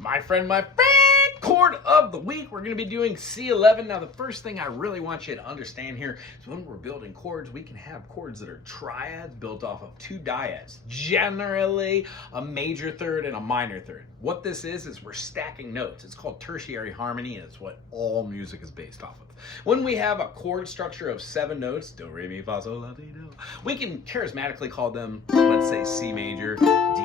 My friend, chord of the week. We're going to be doing C11. Now, the first thing I really want you to understand here is when we're building chords, we can have chords that are triads built off of two dyads, generally a major third and a minor third. What this is we're stacking notes. It's called tertiary harmony, and it's what all music is based off of. When we have a chord structure of 7 notes, do, re, mi, fa, sol, la, ti, do, we can charismatically call them, let's say, C major, D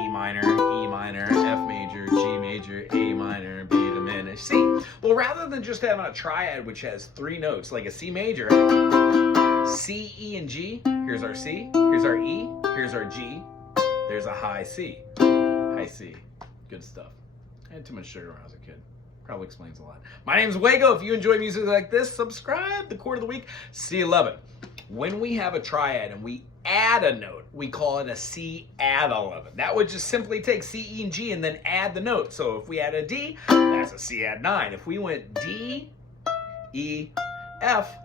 minor, E minor, F major, G major, A minor, B diminished, C. Well, rather than just having a triad which has 3 notes, like a C major, C, E, and G, here's our C, here's our E, here's our G, there's a high C. High C. Good stuff. I had too much sugar when I was a kid. Probably explains a lot. My name's Wago. If you enjoy music like this, subscribe. The chord of the week, C11. When we have a triad and we add a note, we call it a C add 11. That would just simply take C, E, and G and then add the note. So if we add a D, that's a C add 9. If we went D, E, F,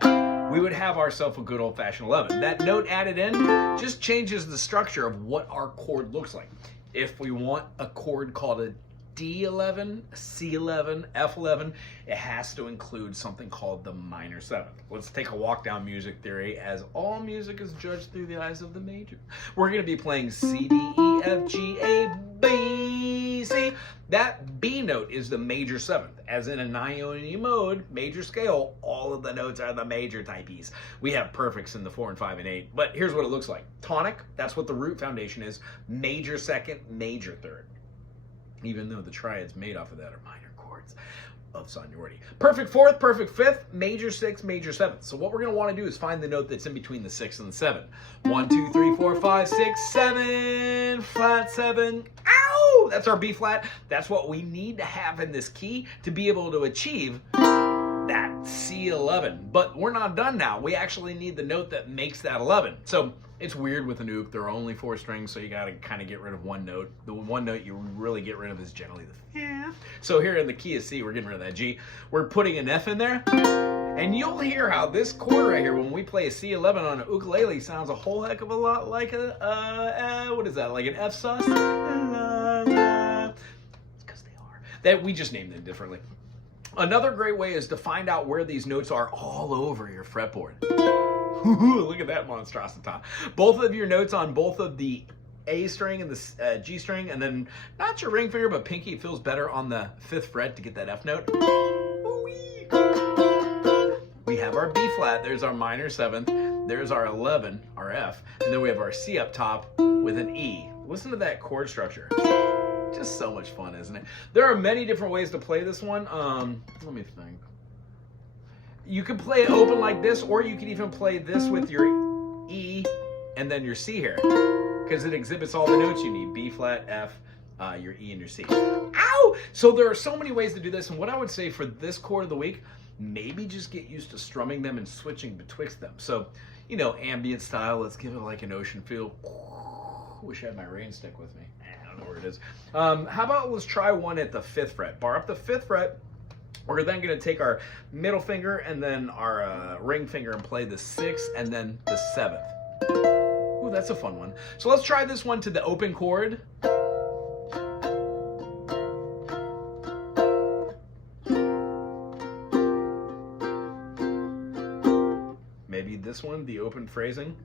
we would have ourselves a good old-fashioned 11. That note added in just changes the structure of what our chord looks like. If we want a chord called a D11, C11, F11, it has to include something called the minor 7th. Let's take a walk down music theory, as all music is judged through the eyes of the major. We're going to be playing C, D, E, F, G, A, B, C. That B note is the major 7th. As in a 9-ione mode, major scale, all of the notes are the major types. We have perfects in the 4 and 5 and 8, but here's what it looks like. Tonic, that's what the root foundation is. Major 2nd, major 3rd. Even though the triads made off of that are minor chords of seniority. Perfect 4th, perfect 5th, major 6th, major 7th. So what we're going to want to do is find the note that's in between the 6 and the 7. 1, 2, 3, 4, 5, 6, 7, flat 7. Ow! That's our B flat. That's what we need to have in this key to be able to achieve that C11. But we're not done now. We actually need the note that makes that 11. So it's weird with an uke. There are only 4 strings, so you got to kind of get rid of one note. The one note you really get rid of is generally the 5th. So here in the key of C, we're getting rid of that G. We're putting an F in there. And you'll hear how this chord right here, when we play a C11 on an ukulele, sounds a whole heck of a lot like what is that, like an F sus? It's because they are. That we just named them differently. Another great way is to find out where these notes are all over your fretboard. Look at that monstrosity. Both of your notes on both of the A string and the G string, and then not your ring finger, but pinky feels better on the 5th fret to get that F note. We have our B flat, there's our minor 7th, there's our 11, our F, and then we have our C up top with an E. Listen to that chord structure. Just so much fun, isn't it? There are many different ways to play this one. Let me think. You could play it open like this, or you could even play this with your E and then your C here, because it exhibits all the notes you need. B flat, F, your E, and your C. Ow! So there are so many ways to do this, and what I would say for this chord of the week, maybe just get used to strumming them and switching betwixt them. So, you know, ambient style, let's give it like an ocean feel. Wish I had my rain stick with me. I don't know where it is. How about let's try one at the 5th fret. Bar up the 5th fret. We're then going to take our middle finger and then our ring finger and play the 6th and then the 7th. Ooh, that's a fun one. So let's try this one to the open chord. Maybe this one, the open phrasing.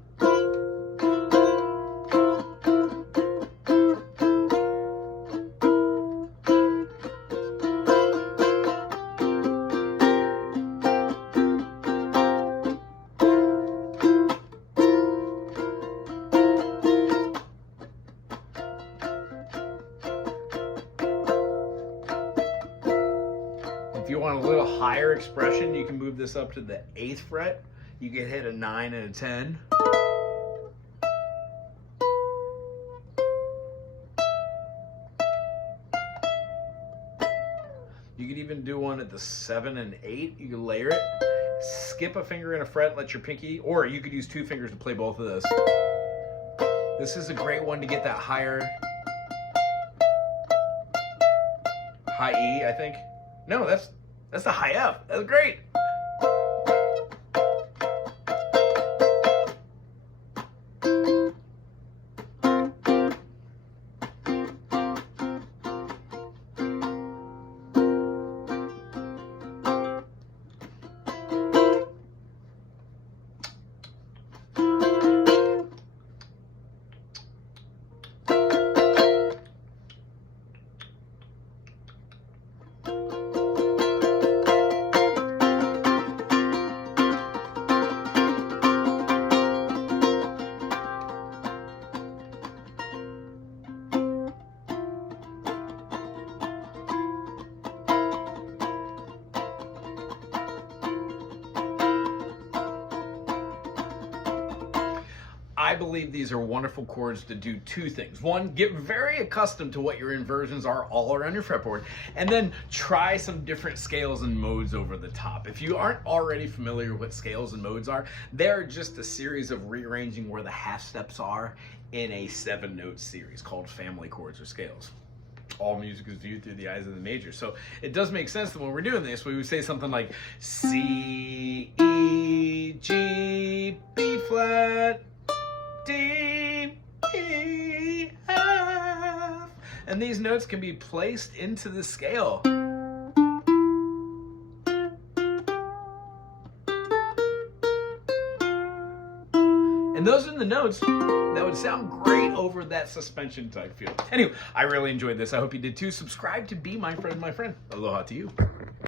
If you want a little higher expression, you can move this up to the 8th fret. You can hit a 9 and a 10. You could even do one at the 7 and 8. You can layer it. Skip a finger and a fret, let your pinky, or you could use 2 fingers to play both of those. This is a great one to get that higher, high E, I think. No, that's the high F. That's great. I believe these are wonderful chords to do two things. One, get very accustomed to what your inversions are all around your fretboard, and then try some different scales and modes over the top. If you aren't already familiar with what scales and modes are, they're just a series of rearranging where the half steps are in a 7-note series called family chords or scales. All music is viewed through the eyes of the major. So it does make sense that when we're doing this, we would say something like C, E, G, B flat, D, E, F. And these notes can be placed into the scale. And those are the notes that would sound great over that suspension type feel. Anyway, I really enjoyed this. I hope you did too. Subscribe to be my friend, my friend. Aloha to you.